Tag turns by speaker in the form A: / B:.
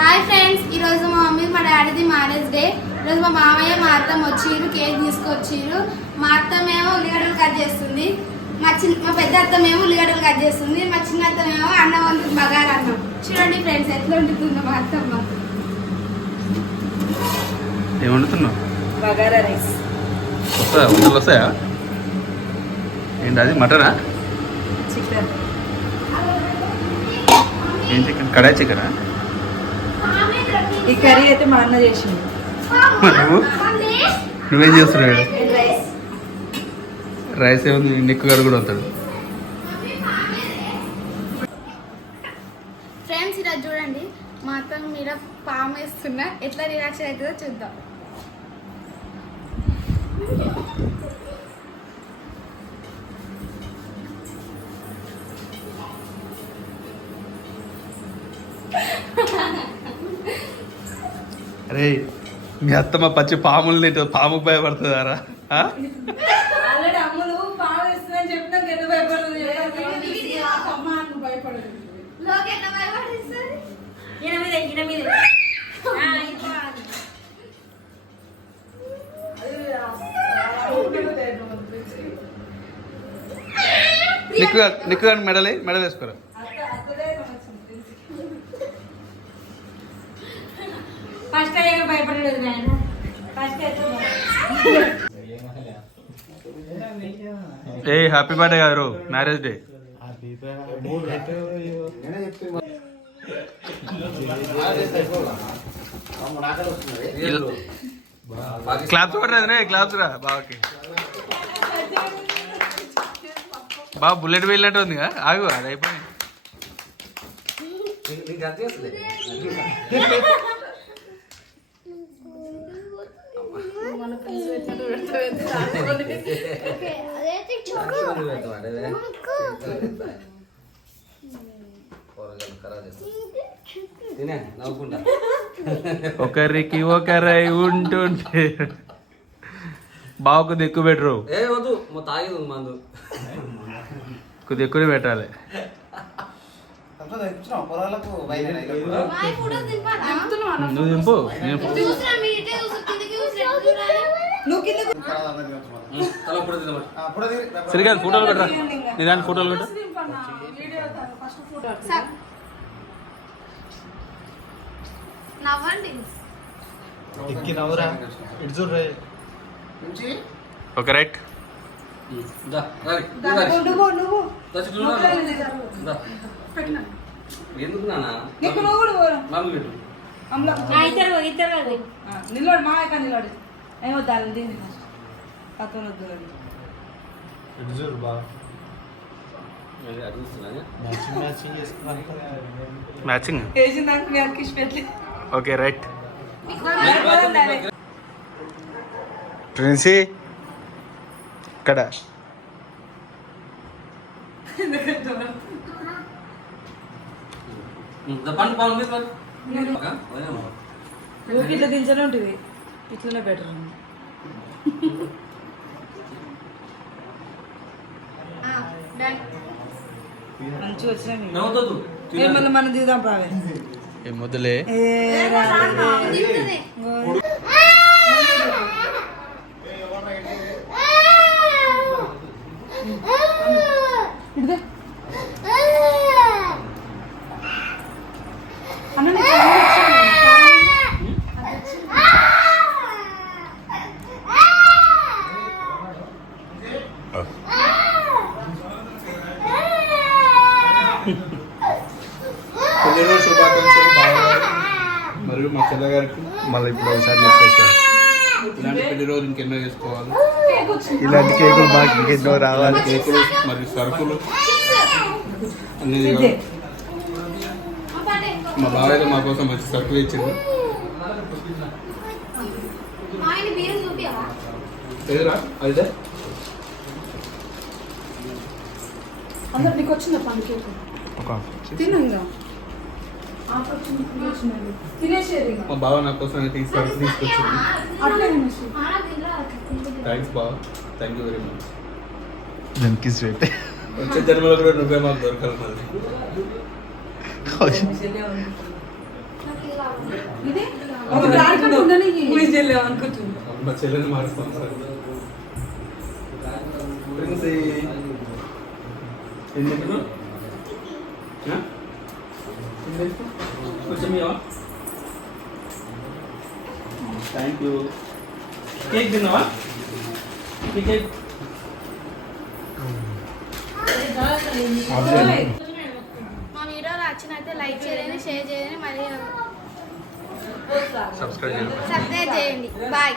A: Hi friends ఈ రోజు మా మమ్మీ మా డాడీది మ్యారేజ్ డే ఈరోజు మా మామయ్య మా అత్తమ్మ వచ్చిర్రు కేక్ తీసుకొచ్చిర్రు మా అత్తమ్మేమో ఉల్లిగడ్డలు కట్ చేస్తుంది. మా చిన్న మా పెద్ద అత్తమేమో ఉల్లిగడ్డలు కట్ చేస్తుంది. మా చిన్న అత్తమేమో అన్నం వండుతుంది బగారా అన్నం చూడండి ఫ్రెండ్స్ ఎట్లా వండుతుందో మా అత్తమ్మ.
B: ఏం వండుతున్నావు?
C: బగారా రైస్.
B: వస్తాయా? వంటలు వస్తాయా? ఏంటి అది? మటనా?
C: చికెన్.
B: ఏం చికెన్? కడాయి చికెనా?
C: ఈ కర్రీ అయితే మా అన్న చేసింది
B: నువ్వు చేస్తున్నావు
C: రైస్
B: ఏముంది? నెక్కుగాడు కూడా వస్తాడు.
A: ఫ్రెండ్స్ ఇలా చూడండి. మా అత్తమ్మ మీద పాము వేస్తున్నా. ఎట్లా రియాక్షన్ అవుతుందో చూద్దాం.
B: అరే మీ అత్తమ్మ పచ్చి పాములు తింటుంది పాముకు భయపడుతుందారా? నిక్కు నిక్కు కానీ మెడలే మెడలు వేసుకోరా ఏ happy birthday garu. Marriage day claps కొట్టలేదు క్లాప్స్ రా బావకి. బాబు బుల్లెట్ వెళ్ళినట్టు ఉంది ఆగు అది అయిపోయింది. ఒకరికి ఒకరై ఉంటుంటే. బావకు ఎక్కువ పెట్టరు.
D: ఏ వద్దు మా తాగేది ఉంది మందు.
B: కొద్ది ఎక్కువ పెట్టాలి. నువ్వు దింపు నేను సరిగా ఫోటోలు పెట్టరా? నీ దాని ఫోటోలు ఓకే రైట్.
D: ఎందుకు
C: నీకు నువ్వు కూడా
D: పెట్టు.
C: ఇద్దరు ఇద్దరు నిలబడి మా యొక్క నిలబడి. ఏమో దాని దీన్ని పక్కన వద్దు
E: ఇటు చూడు బాగా
D: అది అడుగుతున్నానే
E: మ్యాచింగ్
C: దానికి మీ అక్కిష్ పెట్టి
B: ఓకే రైట్. ప్రిన్సీ ఇక్కడ
D: దా, పండు?
C: నువ్వు ఇట్లా దించనే ఉంటుంది ఇట్లనే బెటర్
A: ఆ, done.
C: మంచిగా వచ్చినా మనం దిగుదాం ప్రావే
B: ఏ మొదలే
C: ఏ రా.
A: దిగుతుంది.
C: అన్న నీకు అన్నం వచ్చా?
B: పెళ్ళి రోజు శుభాకాంక్షలు బావగారు మరియు మా చెల్ల గారికి మళ్ళీ ఇప్పుడు ఒకసారి చెప్పేసారు ఇలాంటి పెళ్ళి రోజు ఇంకెన్నో చేసుకోవాలి. ఇలాంటి కేకులు మాకు ఇంకెన్నో రావాలి. కేకులు మరియు సరుకులు
A: పడే.
B: మా బాబాయ్ మా కోసం మంచి సరుకులు ఇచ్చింది ఎదురా అయితే
C: అందరు నీకు వచ్చిందా పండు కేకు?
B: ఒక
C: తిను ఇంకా తినేసేది ఇంకా
B: మా బావ నా కోసం అయితే ఈ సరుకు తీసుకొచ్చింది
C: అట్లే తినేసి
A: ఆ, తినరా?
B: థ్యాంక్స్ బావ థ్యాంక్ యూ వెరీ మచ్
E: దానికి కిస్ పెట్టే
B: వచ్చే జన్మలో కూడా నువ్వే మాకు దొరకాలి మరి
C: చెల్లె ఉంది
A: నాకు ఇది కావాలి.
C: ఇది ఒక దాంట్లో ఉండనీకి.
B: మా చెల్లెని మారుస్తాం సార్ ప్రిన్సీ కొంచెం థ్యాంక్ యూ కేక్ తిన్నావా ఈ కేక్
A: మా వీడియో నచ్చినైతే లైక్ చేయండి షేర్ చేయండి మరి
E: సబ్స్క్రైబ్ చేయండి.
A: సబ్స్క్రైబ్ చేయండి. బాయ్